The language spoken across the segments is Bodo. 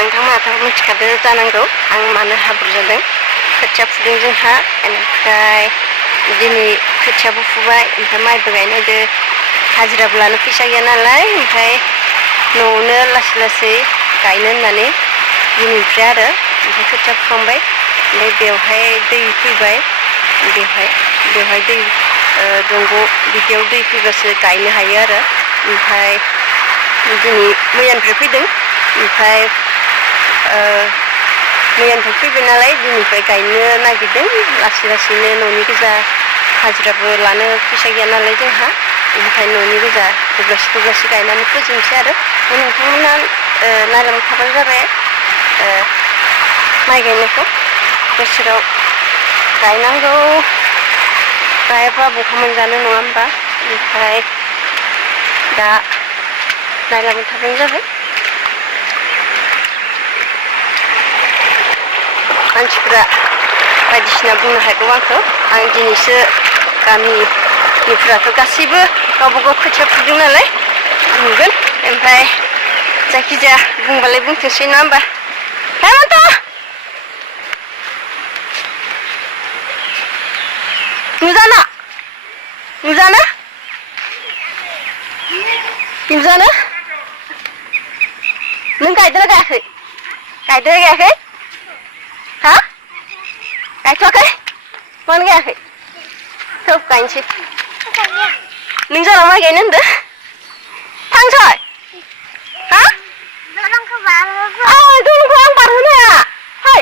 नोंथांमोनाथ' मिथिखादो जानांगौ आं मानो हाब्रु जादों खोथिया फुदों जोंहा ओमफ्राय दिनै खोथियाबो फुबाय ओमफ्राय माइबो गायनायदो हाजिराबो लानो फैसा गैया नालाय ओमफ्राय न'आवनो लासै लासै गायनो होननानै दिनैनिफ्राय आरो ओमफ्राय खोथिया फुखांबाय ओमफ्राय बेवहाय दै फैबाय बेवहाय दै दंग' बिदियाव दै फैबासो गायनो हायो आरो ओमफ्राय दिनै मैयानिफ्राय फैदों ओमफ्राय मैयानिफ्राय फैबाय नालाय दिनैनिफ्राय गायनो नागिरदों लासै लासैनो न'नि गोजा हाजिराबो लानो फैसा गैया नालाय जोंहा बेनिखायनो न'नि गोजा दब्लायसे गायनानै फोजोबनोसै आरो नोंथांमोना नायलांबाय थाबानो जाबाय माइ गायनायखौ बोसोराव गायनांगौ गायाबा बहा मोनजानो नङा होमबा ओमफ्राय दा नायलांबाय थाबानो जाबाय मानसिफ्रा बायदिसिना बुंनो हागौ आंखौ आं दिनैसो गामिनिफ्राथ' गासैबो गावबा गाव खोथिया फुदों नालाय नुगोन ओमफ्राय जायखिजाया बुंबालाय बुंथोंसै नङा होमबा हेमन्त नुजानो नों गायदोंना गायाखै हा गायथ'वाखै मानो गायाखै थौ गायनोसै नों जोंहानाव माइ गायनो होनदो थांसै हा दलंखौ आं बारहोनो हाया फै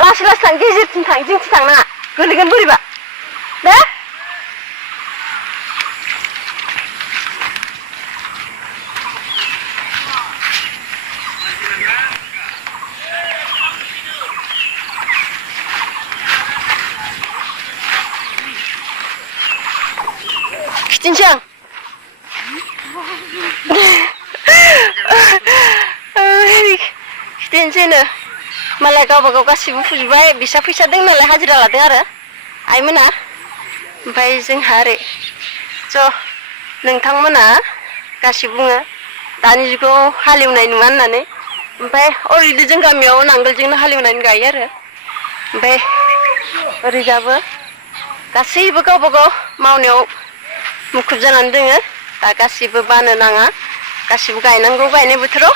लासै थां गेजेरथिं थां जोंथिं थांनाङा गोलैगोन बोरैबा दे खिथिनोसै आं खिथिनोसैनो मालाय गावबा गाव गासिबो फुजोबबाय बिसा फैसा दं नालाय हाजिरा लादों आरो आइमोना ओमफ्राय जोंहा ओरै नोंथांमोना गासिबो बुङो दानि जुगाव हालेवनाय नुवा होननानै ओमफ्राय अलरेडि जों गामियाव नांगोलजोंनो हालेवनानै गायो आरो ओमफ्राय ओरैजाबो गासैबो गावबा गाव मावनायाव मुखुब जानानै दोङो दा गासिबो बानो नाङा गासिबो गायनांगौ गायनाय बोथोराव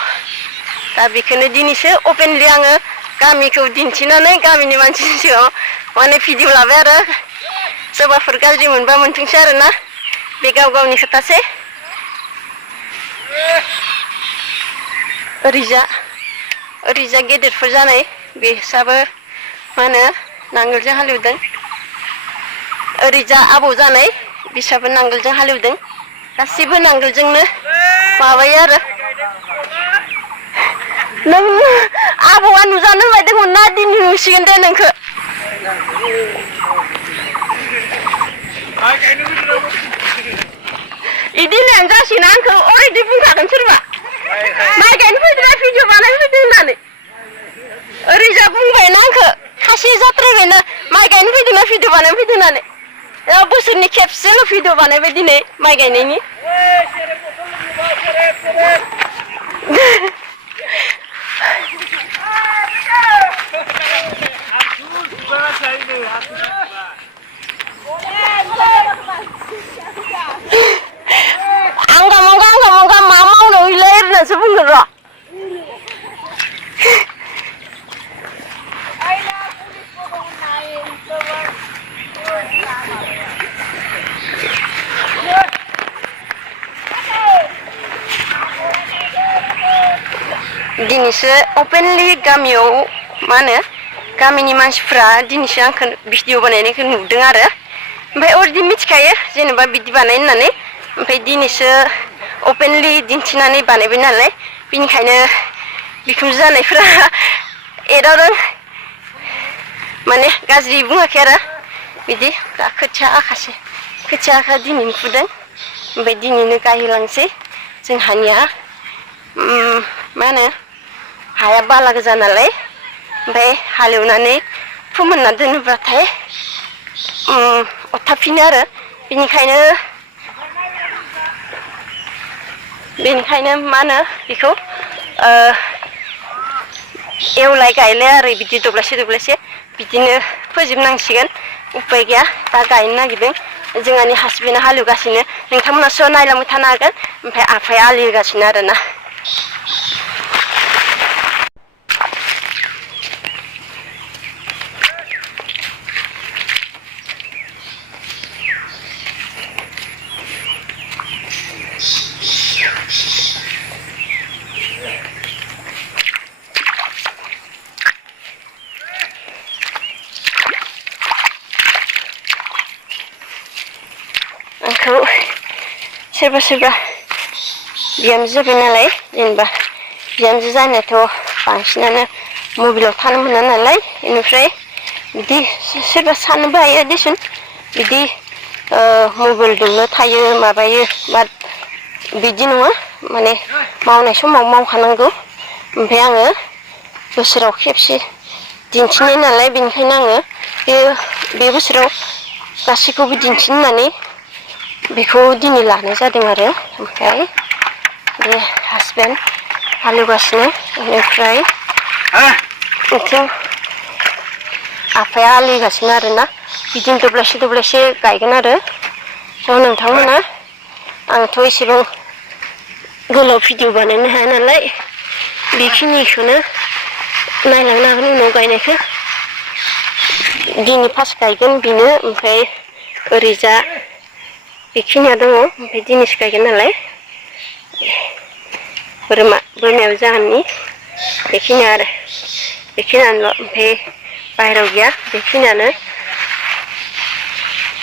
दा बेखौनो दिनैसो अपेनलि आङो गामिखौ दिन्थिनानै गामिनि मानसिनि सिगाङाव माने भिडिअ लाबाय आरो सोरबाफोर गाज्रि मोनबा मोनथोंसै आरोना बे गाव गावनि खोथासै ओरैजा गेदेरफोर जानाय बेसाबो मा होनो नांगोलजों हालेवदों ओरैजा आबौ जानाय बिसाबो नांगोलजों हालेवदों गासिबो नांगोलजोंनो माबायो आरो नों आबौआ नुजानो होबायदोंमोन ना दिनै नुसिगोन दे नोंखौ इदि होननायानो जासिगोन आंखौ अलरेडि बुंखागोन सोरबा माइ गायनो फैदोंना भिडिअ बानायनो फैदों होननानै ओरैजा बुंबायना आंखौ खासि जाथ्रायबायना माइ गायनो फैदोंना भिडिअ बानायनो फैदों होननानै बोसोरनि खेबसेल' भिडिअ बानायबाय दिनै माइ गायनायनि आंगा मा मावनो हयलै होननासो बुंगोन र' दिनैसो अपेनलि गामियाव मा होनो गामिनि मानसिफ्रा दिनैसो आंखौ भिडिअ बानायनायखौ नुदों आरो ओमफ्राय अलरेडि मिथिखायो जेनेबा बिदि बानाय होननानै ओमफ्राय दिनैसो अपेनलि दिन्थिनानै बानायबाय नालाय बिनिखायनो बिखुनजो जानायफ्रा एदावदों माने गाज्रि बुङाखै आरो बिदि खोथिया आखा दिनैनो फुदों ओमफ्राय दिनैनो गायहोलांसै जोंहानिया मा होनो हाया बाला गोजा नालाय ओमफ्राय हालेवनानै फोमोनना दोनोब्लाथाय अरथाबफिनो आरो बेनिखायनो मा होनो बेखौ एवलाय गायलाय आरो बिदि दब्लायसे बिदिनो फोजोबनांसिगोन उपाय गैया दा गायनो नागिरदों जोंहानि हासबेन्डआ हालेवगासिनो नोंथांमोनासो नायलांबाय थानो हागोन ओमफ्राय आफाया आलि होगासिनो आरोना आंखौ सोरबा बिहामजो जाबाय नालाय जेनेबा बिहामजो जानायाथ' बांसिनानो मबाइलाव थानो मोना नालाय बेनिफ्राय बिदि सोरबा साननोबो हायो देसुन बिदि मबाइलजोंनो थायो माबायो बाट बिदि नङा माने मावनाय समाव मावखानांगौ ओमफ्राय आङो बोसोराव खेबसे दिन्थिनाय नालाय बेनिखायनो आङो बे बोसोराव गासैखौबो दिन्थिनो होननानै बेखौ दिनै लानाय जादों आरो ओमफ्राय बे हासबेन्ड हालेवगासिनो बेनिफ्राय बिथिं आफाया आलि होगासिनो आरोना बिदिनो दब्लायसे गायगोन आरो स' नोंथांमोना आंथ' एसेबां गोलाव भिडिअ बानायनो हाया नालाय बेखिनिखौनो नायलांनो हागोन उनाव गायनायखौ दिनै फार्स्ट गायगोन बेनो ओमफ्राय ओरैजा बेखिनिया दङ ओमफ्राय दिनैसो गायगोन नालाय बोरमायाबो जाहोननि बेखिनियानोल' ओमफ्राय बाहेरायाव गैया बेखिनियानो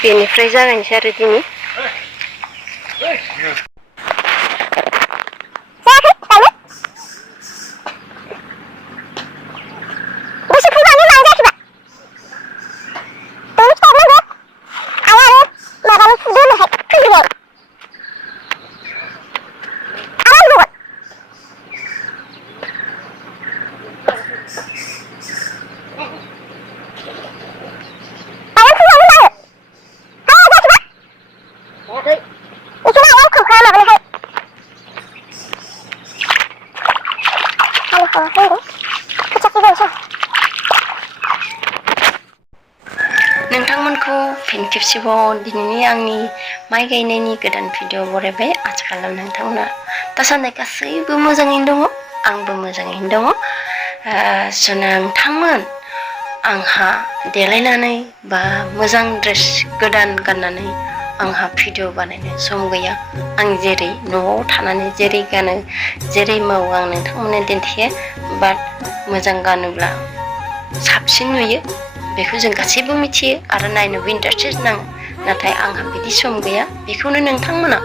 बेनिफ्राय जागायनोसै आरो दिनै नोंथांमोनखौ फिन खेबसेबाव दिनैनि आंनि माइ गायनायनि गोदान भिडिअ बरायबाय आसा खालामो नोंथांमोना दासान्दि गासैबो मोजाङैनो दङ आंबो मोजाङैनो दङ नोंथांमोन आंहा देलायनानै बा मोजां ड्रेस गोदान गाननानै आंहा भिडिअ बानायनो सम गैया आं जेरै न'आव थानानै जेरै गानो जेरै मावो आं नोंथांमोननो दिन्थियो बाट मोजां गानोब्ला साबसिन नुयो बेखौ जों गासैबो मिथियो आरो नायनोबो इन्टारेस्ट नाङो नाथाय आंहा बिदि सम गैया बेखौनो नोंथांमोना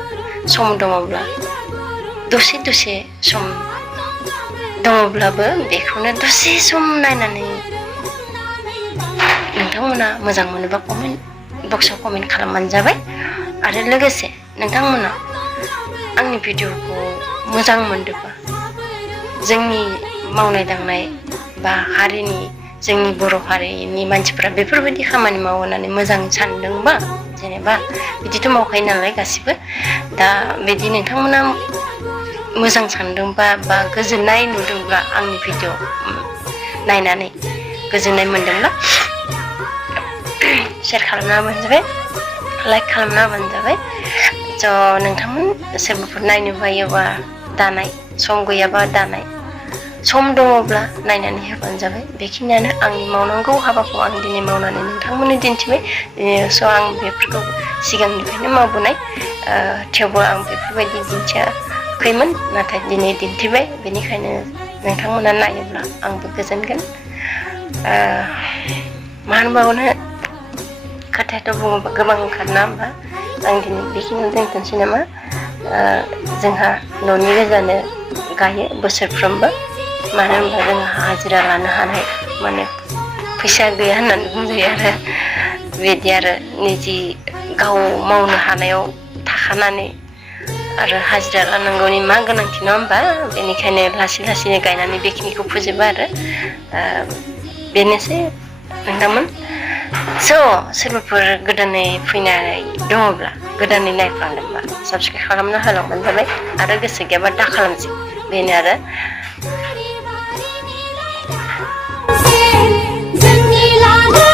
सम दङब्ला दसे सम दङब्लाबो बेखौनो दसे सम नायनानै नोंथांमोना मोजां मोनोबा कमेन्ट बक्सआव कमेन्ट खालामबानो जाबाय आरो लोगोसे नोंथांमोना आंनि भिडिअखौ मोजां मोनदोंबा जोंनि मावनाय दांनाय बा हारिनि जोंनि बर' हारिनि मानसिफ्रा बेफोरबायदि खामानि मावो होननानै मोजां सानदोंबा जेनेबा बिदिथ' मावखायो नालाय गासिबो दा बिदि नोंथांमोना मोजां सानदोंबा बा गोजोननाय नुदोंब्ला आंनि भिडिअ नायनानै गोजोननाय मोनदोंब्ला शेयार खालामना होबानो जाबाय लाइक खालामना होबानो जाबाय स' नोंथांमोन सोरबाफोर नायनो बायोबा दानाय सम गैयाबा दानाय सम दङब्ला नायनानै होबानो जाबाय बेखिनियानो आंनि मावनांगौ हाबाखौ आं दिनै मावनानै नोंथांमोननो दिन्थिबाय स' आं बेफोरखौ सिगांनिफ्रायनो मावबोनाय थेवबो आं बेफोरबायदि दिन्थियाखैमोन नाथाय दिनै दिन्थिबाय बेनिखायनो नोंथांमोना नायोब्ला आंबो गोजोनगोन मा होनबावनो खोथायाथ' बुङोबा गोबां ओंखारोना होमबा आं दिनै बेखिनियाव दोनथ'नोसै नामा जोंहा न'नि गोजानो गायो बोसोरफ्रोमबो मानो होनबा जोंहा हाजिरा लानो हानाय माने फैसा गैया होननानै बुंजायो आरो बिदि आरो निजि गाव मावनो हानायाव थाखानानै आरो हाजिरा लानांगौनि मा गोनांथि नङा होमबा बेनिखायनो लासैनो गायनानै बेखिनिखौ फोजोबो आरो बेनोसै नोंथांमोन स' सोरबाफोर गोदानै फैनाय दङब्ला गोदानै नायफ्लांदोंबा साबसक्राइब खालामना होलांबानो जाबाय आरो गोसो गैयाबा दा खालामसै बेनो आरो जोंनि लानो